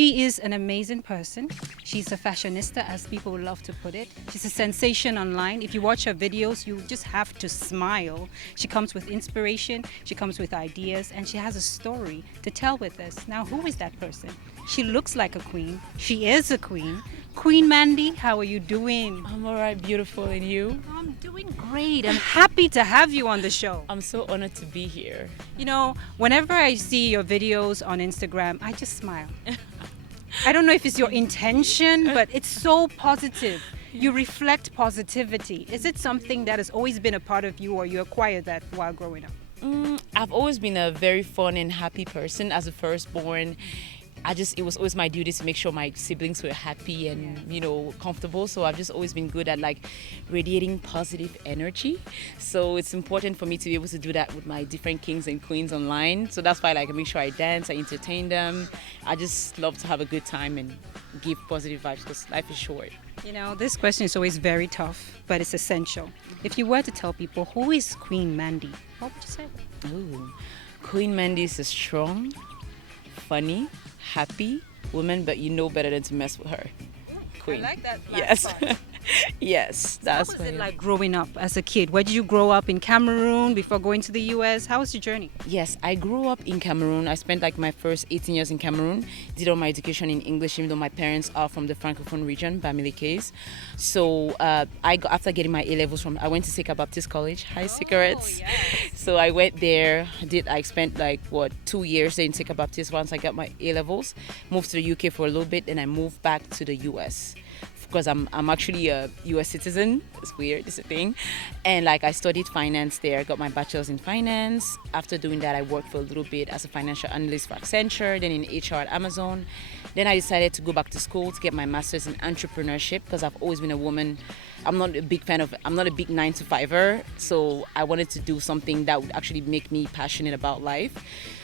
She is an amazing person. She's a fashionista, as people would love to put it. She's a sensation online. If you watch her videos, you just have to smile. She comes with inspiration, she comes with ideas, and she has a story to tell with us. Now, who is that person? She looks like a queen. She is a queen. Queen Mandy, how are you doing? I'm alright, beautiful, and you? I'm doing great. I'm happy to have you on the show. I'm so honored to be here. You know, whenever I see your videos on Instagram, I just smile. I don't know if it's your intention, but it's so positive. You reflect positivity. Is it something that has always been a part of you, or you acquired that while growing up? I've always been a very fun and happy person. As a firstborn, it was always my duty to make sure my siblings were happy and, comfortable. So I've just always been good at radiating positive energy. So it's important for me to be able to do that with my different kings and queens online. So that's why I make sure I dance, I entertain them. I just love to have a good time and give positive vibes because life is short. You know, this question is always very tough, but it's essential. If you were to tell people, who is Queen Mandy, what would you say? Ooh. Queen Mandy is a strong, funny, happy woman, but you know better than to mess with her. Queen. I like that. Yes. Yes, that's How was it like growing up as a kid? Where did you grow up, in Cameroon before going to the US? How was your journey? Yes, I grew up in Cameroon. I spent my first 18 years in Cameroon. Did all my education in English, even though my parents are from the Francophone region, Bamileke case. So after getting my A-levels I went to Sika Baptist College. Hi, Cigarettes. Yes. So I went there. I spent 2 years there in Sika Baptist once I got my A-levels. Moved to the UK for a little bit, and I moved back to the US. Because I'm actually a US citizen. It's weird, it's a thing. And I studied finance there, got my bachelor's in finance. After doing that, I worked for a little bit as a financial analyst for Accenture, then in HR at Amazon. Then I decided to go back to school to get my master's in entrepreneurship because I've always been a woman. I'm not a big 9-to-5er, so I wanted to do something that would actually make me passionate about life.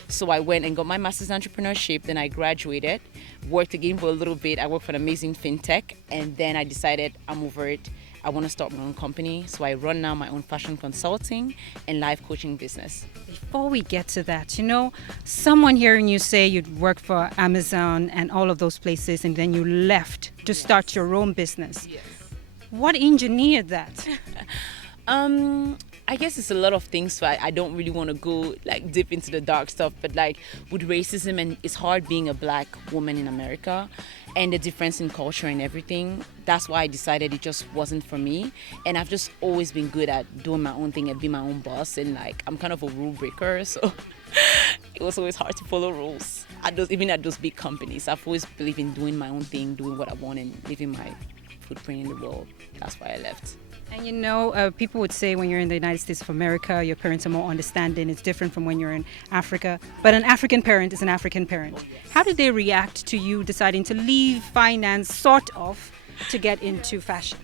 So I went and got my master's in entrepreneurship, then I graduated, worked again for a little bit. I worked for an amazing fintech, and then I decided I'm over it. I want to start my own company, so I run now my own fashion consulting and life coaching business. Before we get to that, someone hearing you say you'd work for Amazon and all of those places, and then you left to start your own business. Yes. What engineered that? I guess it's a lot of things, so I don't really want to go deep into the dark stuff, but with racism, and it's hard being a black woman in America and the difference in culture and everything. That's why I decided it just wasn't for me, and I've just always been good at doing my own thing and being my own boss, and I'm kind of a rule breaker, so it was always hard to follow rules even at those big companies. I've always believed in doing my own thing, doing what I want, and leaving my footprint in the world. That's why I left. And people would say when you're in the United States of America, your parents are more understanding. It's different from when you're in Africa. But an African parent is an African parent. How did they react to you deciding to leave finance, sort of, to get into fashion?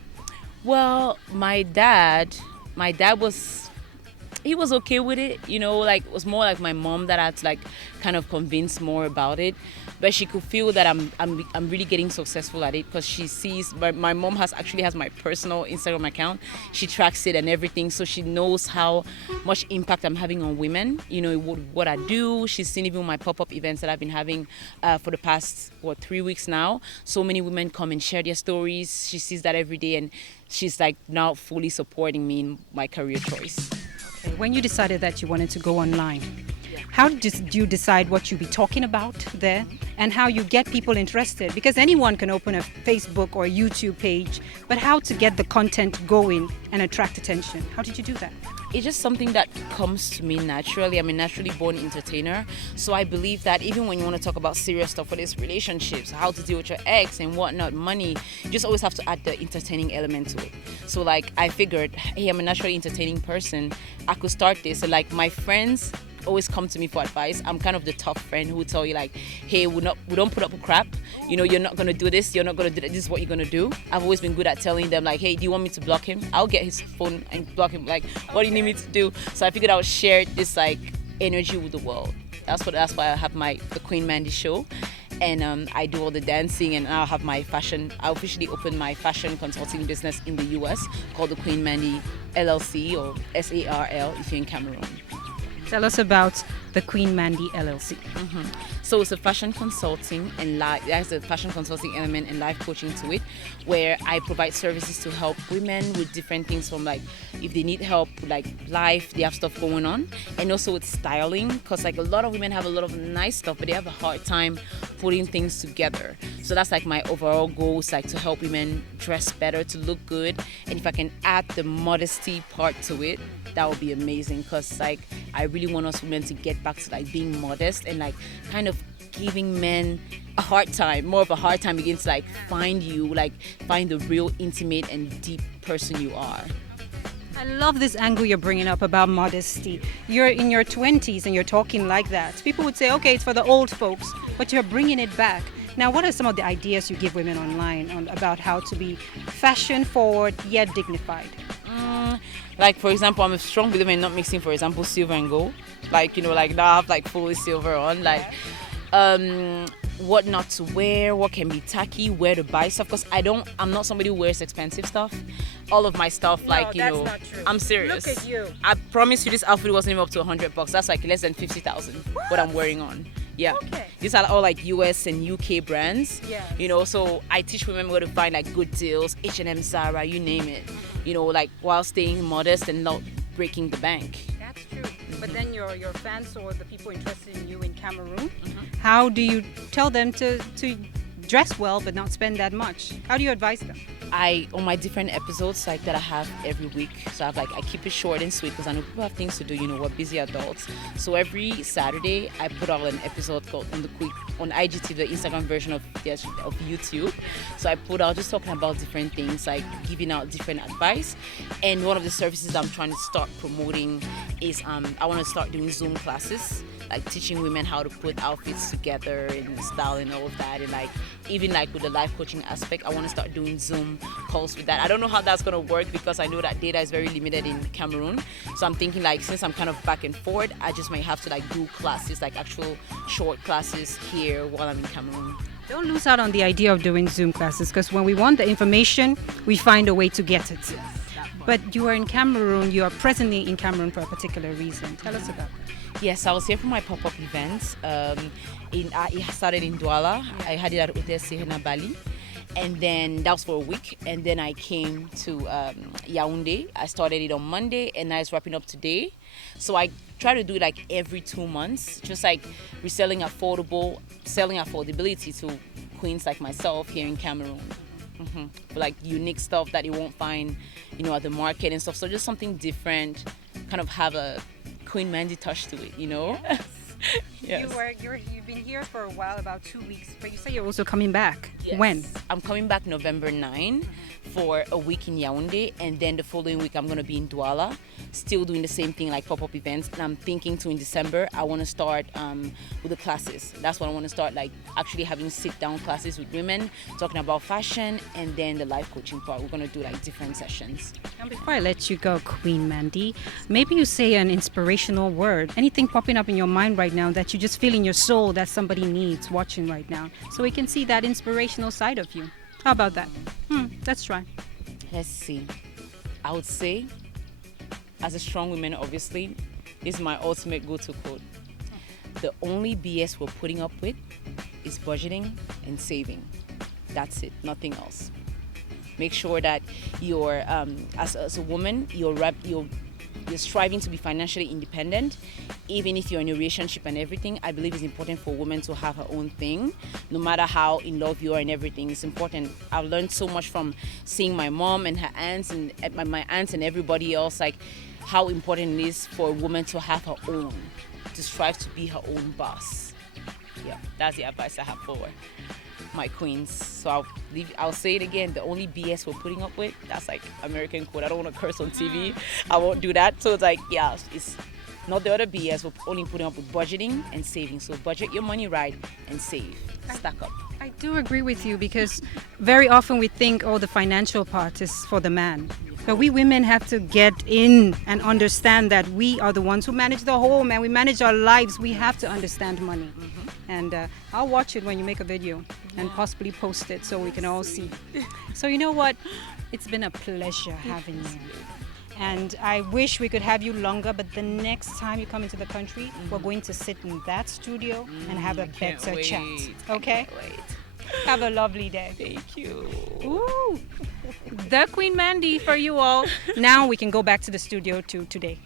Well, my dad he was okay with it, it was more like my mom that I had to kind of convince more about it. But she could feel that I'm really getting successful at it because she sees my mom has my personal Instagram account. She tracks it and everything, so she knows how much impact I'm having on women. What I do. She's seen even my pop-up events that I've been having for the past 3 weeks now. So many women come and share their stories. She sees that every day, and she's now fully supporting me in my career choice. Okay. When you decided that you wanted to go online, how did you decide what you'd be talking about there and how you get people interested? Because anyone can open a Facebook or a YouTube page, but how to get the content going and attract attention? How did you do that? It's just something that comes to me naturally. I'm a naturally born entertainer. So I believe that even when you want to talk about serious stuff, whether it's relationships, how to deal with your ex and whatnot, money, you just always have to add the entertaining element to it. So I figured, hey, I'm a naturally entertaining person. I could start this. So my friends always come to me for advice. I'm kind of the tough friend who will tell you hey, we don't put up with crap. You're not gonna do this. You're not gonna do that. This is what you're gonna do. I've always been good at telling them hey, do you want me to block him? I'll get his phone and block him. What do you need me to do? So I figured I would share this energy with the world. That's why I have the Queen Mandy show. And I do all the dancing, and I'll have my fashion. I officially opened my fashion consulting business in the US called the Queen Mandy LLC or SARL if you're in Cameroon. Tell us about the Queen Mandy LLC. So it's a fashion consulting and there's a fashion consulting element and life coaching to it, where I provide services to help women with different things, from like if they need help with like life, they have stuff going on, and also with styling, because like a lot of women have a lot of nice stuff, but they have a hard time putting things together. So that's like my overall goal, is like to help women dress better, to look good, and if I can add the modesty part to it, that would be amazing, because like I really want us women to get back to like being modest and like kind of giving men a hard time, more of a hard time, begin to like find the real intimate and deep person you are. I love this angle you're bringing up about modesty. You're in your 20s and you're talking like that. People would say, okay, it's for the old folks, but you're bringing it back. Now, what are some of the ideas you give women online about how to be fashion forward yet dignified? Like, for example, I'm a strong believer in not mixing, for example, silver and gold. Like, like now I have like fully silver on. Like, what not to wear, what can be tacky, where to buy stuff. Because I'm not somebody who wears expensive stuff. All of my stuff, That's not true. I'm serious. Look at you. I promise you, this outfit wasn't even up to $100. That's like less than 50,000. What I'm wearing on. Yeah. Okay. These are all like US and UK brands. Yes. So I teach women where to find like good deals, H&M, Zara, you name it. Like while staying modest and not breaking the bank. That's true. But then your fans or the people interested in you in Cameroon, how do you tell them to dress well but not spend that much? How do you advise them? On my different episodes like that I have every week, so I keep it short and sweet, because I know people have things to do, we're busy adults. So every Saturday I put out an episode called on IGTV, the Instagram version of YouTube. So I put out just talking about different things, like giving out different advice. And one of the services I'm trying to start promoting is I want to start doing Zoom classes, like teaching women how to put outfits together and style and all of that, and like even like with the life coaching aspect, I want to start doing Zoom calls with that. I don't know how that's going to work, because I know that data is very limited in Cameroon. So I'm thinking like, since I'm kind of back and forth, I just might have to like do classes, like actual short classes here while I'm in Cameroon. Don't lose out on the idea of doing Zoom classes, because when we want the information, we find a way to get it. But you are in Cameroon, you are presently in Cameroon for a particular reason. Tell us about that. Yes, I was here for my pop-up event. It started in Douala. I had it at Hotel Serena Bali. And then that was for a week. And then I came to Yaoundé. I started it on Monday and I was wrapping up today. So I try to do it like every 2 months, just like selling affordability to queens like myself here in Cameroon. For like unique stuff that you won't find, at the market and stuff. So just something different, kind of have a Queen Mandy touch to it, Yes. You've been here for a while, about 2 weeks, but you say you're also coming back. Yes. When? I'm coming back November 9 for a week in Yaoundé, and then the following week I'm going to be in Douala, still doing the same thing like pop-up events. And I'm thinking in December I want to start with the classes. That's when I want to start, like actually having sit-down classes with women, talking about fashion, and then the life coaching part. We're going to do like different sessions. And before I let you go, Queen Mandy, maybe you say an inspirational word. Anything popping up in your mind right now that you just feel in your soul that somebody needs watching right now, so we can see that inspirational side of you. How about that? Let's try. Let's see. I would say, as a strong woman, obviously, this is my ultimate go-to quote. The only BS we're putting up with is budgeting and saving. That's it, nothing else. Make sure that you're, as a woman, you're striving to be financially independent. Even if you're in a relationship and everything, I believe it's important for a woman to have her own thing, no matter how in love you are and everything. It's important. I've learned so much from seeing my mom and her aunts and my aunts and everybody else, like how important it is for a woman to have her own, to strive to be her own boss. Yeah, that's the advice I have for my queens. So I'll say it again. The only BS we're putting up with, that's like American quote. I don't want to curse on TV. I won't do that. So it's like, yeah, it's not the other BS. We're only putting up with budgeting and saving. So budget your money right and save. Stack up. I do agree with you, because very often we think, the financial part is for the man. But we women have to get in and understand that we are the ones who manage the home and we manage our lives. We have to understand money. And I'll watch it when you make a video and possibly post it so we can all see. So you know what? It's been a pleasure having you. And I wish we could have you longer, but the next time you come into the country, we're going to sit in that studio and have a Can't better wait. chat. Okay? Can't wait. Have a lovely day. Thank you. Ooh, the Queen Mandy for you all. Now we can go back to the studio to today.